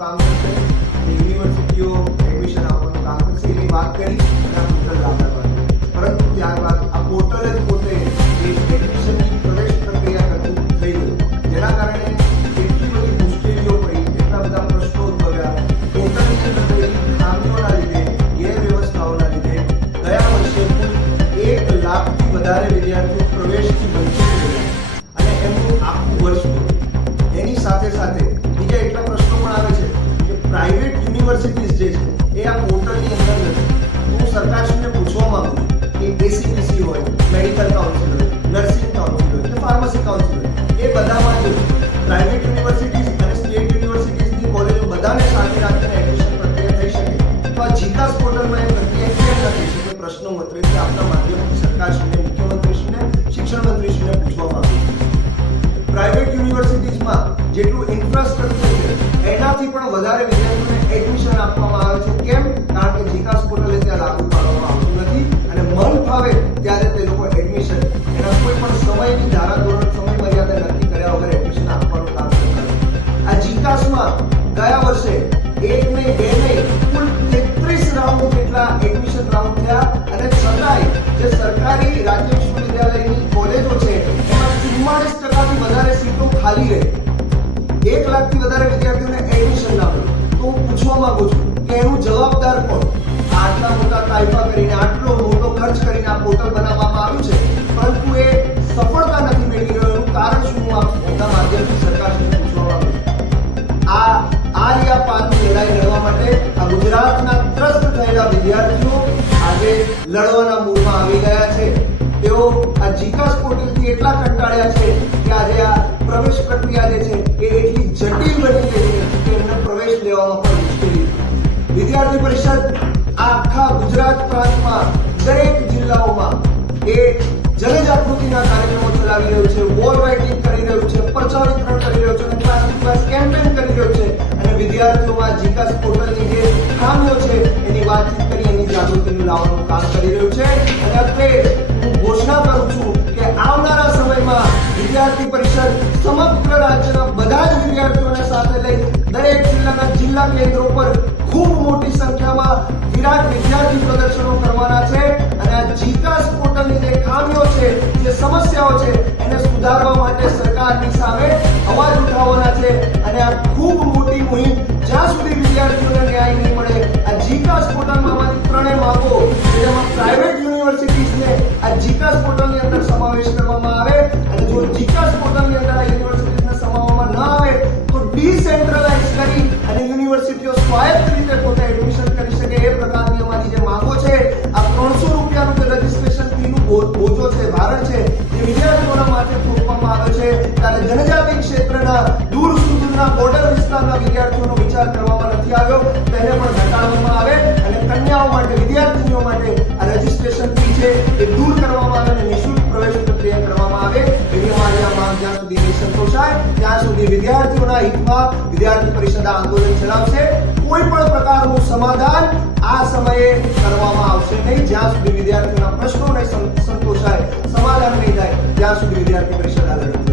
કામ કરશે, યુનિવર્સિટીઓ એડમિશન આપવાનું કામ કરશે એની વાત કરી અને આ પોર્ટલ લાગુ કરશે. પરંતુ ત્યારબાદ આ પોર્ટલ જ પોતે એડમિશનની પ્રવેશ પ્રક્રિયા કરતું થઈ ગયું, જેના કારણે એટલી બધી મુશ્કેલીઓ પડી, એટલા બધા પ્રશ્નો ઉદ્ભવ્યા. પોર્ટલની અંદર થયેલી ખામીઓના લીધે, ગેરવ્યવસ્થાઓના લીધે ગયા વર્ષે કુલ 1 લાખથી વધારે વિદ્યાર્થીઓ પ્રવેશથી વંચિત રહ્યા અને એમનું આખું વર્ષ ગયું. એની સાથે સાથે બીજા એટલા પ્રશ્નો પણ આવે છે કે પ્રાઇવેટ યુનિવર્સિટીઝ જે છે એ આ પોર્ટલની અંદર નથી. હું સરકારશ્રીને પૂછવા માંગુ છું કે એસીપીસી હોય, મેડિકલ કાઉન્સિલ હોય, નર્સિંગ કાઉન્સિલ હોય કે ફાર્મસી કાઉન્સિલ હોય, એ બધામાં જો પ્રાઇવેટ યુનિવર્સિટીઝ અને સ્ટેટ યુનિવર્સિટીઝની કોલેજો બધાને સાથે રાખીને એડમિશન પ્રક્રિયા થઈ શકે તો આ જીકાસ પોર્ટલમાં એ પ્રક્રિયા કેમ ન થઈ શકે? પ્રશ્નો મતરેથી આપના માધ્યમથી સરકારશ્રીને, મુખ્યમંત્રીશ્રીને, શિક્ષણ મંત્રીશ્રીને પૂછવા માંગુ છું. પ્રાઇવેટ યુનિવર્સિટીઝમાં જેટલું ઇન્ફ્રાસ્ટ્રક્ચર છે એનાથી પણ વધારે વિદ્યાર્થીઓને એડમિશન આપવામાં આવે છે. કેમ? કારણ કે જીકાસ પોર્ટલ ત્યાં લાગુ પાડવામાં આવતું નથી અને મન ફાવે ત્યારે તે લોકો એડમિશન એના કોઈ પણ સમયની ધારાધોરણ, સમય મર્યાદા નક્કી કર્યા વગર એડમિશન આપવાનું કામ કરતા. આ જીકાસમાં ગયા વર્ષે 1 નહીં 2 નહીં કુલ 33 રાઉન્ડ જેટલા એડમિશન રાઉન્ડ થયા અને છતાંય જે સરકારી રાજ્ય વિશ્વવિદ્યાલયની કોલેજો છે એમાં 44% વધારે સીટો ખાલી રહી. 1 લાખથી વધારે વિદ્યાર્થીઓને એડમિશન ના મળ્યું. તો હું પૂછવા માંગુ છું કે એનું જવાબદાર કોણ? આટલા મોટા કાયદા કરીને, આટલો મોટો ખર્ચ કરીને આ પોર્ટલ બનાવવામાં આવ્યું છે પરંતુ એ સફળતા નથી મેળવી રહ્યો. એનું કારણ શું? હું આપના માધ્યમથી સરકારશ્રીને પૂછવા માંગુ છું. આ પારની લડાઈ લડવા માટે આ ગુજરાતના ત્રસ્ત થયેલા વિદ્યાર્થીઓ આજે લડવાના મૂડમાં આવી ગયા છે. તેઓ આ જીકાસ પોર્ટલથી એટલા કંટાળ્યા છે કે આજે આ પ્રવેશ પ્રક્રિયા જે છે એ એટલી જટિલ બની ગઈ છે કે એમને પ્રવેશ લેવામાં પણ મુશ્કેલી. વિદ્યાર્થી પરિષદ આખા ગુજરાત પ્રાંતમાં દરેક જિલ્લાઓમાં એ જનજાગૃતિના કાર્યક્રમો ચલાવી રહ્યું છે, વોલ રાઇટિંગ કરી રહ્યું છે, પ્રચાર વિતરણ કરી રહ્યું છે, ક્લાસ ટુ ક્લાસ કેમ્પેન કરી રહ્યું છે અને વિદ્યાર્થીઓમાં જીકાસ પોર્ટલની જે ખામીઓ છે એની વાતચીત કરી એની જાગૃતિ લાવવાનું કામ કરી રહ્યું છે. અને અત્યારે હું ઘોષણા કરું છું કે આવનારા સમયમાં વિદ્યાર્થી પરિષદ સમગ્ર રાજ્યના બધા જ વિદ્યાર્થીઓને સાથે લઈ દરેક જિલ્લાના જિલ્લા કેન્દ્રો પર ખૂબ મોટી સંખ્યામાં વિરાટ વિદ્યાર્થી પ્રદર્શનો કરવાના છે અને આ જીકાસ પોર્ટલની જે ખામીઓ છે, જે સમસ્યાઓ છે એને સુધારવા માટે સરકારની સામે અવાજ ઉઠાવવાના છે અને આ ખૂબ મોટી મુહિમ જ્યાં સુધી વિદ્યાર્થીઓને ન્યાય નહીં મળે, આ જીકાસ પોર્ટલમાં અમારી 3 માંગો જેમાં પ્રાઇવેટ યુનિવર્સિટીઝને આ જીકાસ પોર્ટલની અંદર સમાવેશ કરવામાં આવે અને જો જીકાસ પોર્ટલની અંદર આ યુનિવર્સિટીઝને સમાવવામાં ન આવે તો ડિસેન્ટ્રલાઇઝ કરી અને યુનિવર્સિટીઓ સ્વાયત્ત રીતે પોતે એડમિશન કરી શકે એ પ્રકારની અમારી જે માંગો છે. આ 300 રૂપિયાનું જે રજીસ્ટ્રેશન ફીનું બોજો છે, ભારણ છે, જે વિદ્યાર્થીઓના માથે થોપવામાં આવ્યો છે ત્યારે જનજાતિ ક્ષેત્રના દૂર સુદૂરના બોર્ડર વિસ્તારના વિદ્યાર્થીઓનો વિચાર કરવામાં નથી આવ્યો. તેને પણ ઘટાડવામાં આવે અને કન્યાઓ માટે, વિદ્યાર્થીઓ માટે આ રજીસ્ટ્રેશન ફી છે એ દૂર કરવામાં આવે અને નિઃશુલ્ક પ્રવેશ પ્રક્રિયા કરવામાં આવે એવી અમારી આ માંગ જ્યાં સુધી નહીં સંતોષાય ત્યાં સુધી વિદ્યાર્થીઓના હિતમાં વિદ્યાર્થી પરિષદ આંદોલન ચલાવશે. કોઈ પણ પ્રકારનું સમાધાન આ સમયે કરવામાં આવશે નહીં. જ્યાં સુધી વિદ્યાર્થીઓના પ્રશ્નો નહીં સંતોષાય, સમાધાન નહીં થાય ત્યાં સુધી વિદ્યાર્થી પરિષદ આ લડત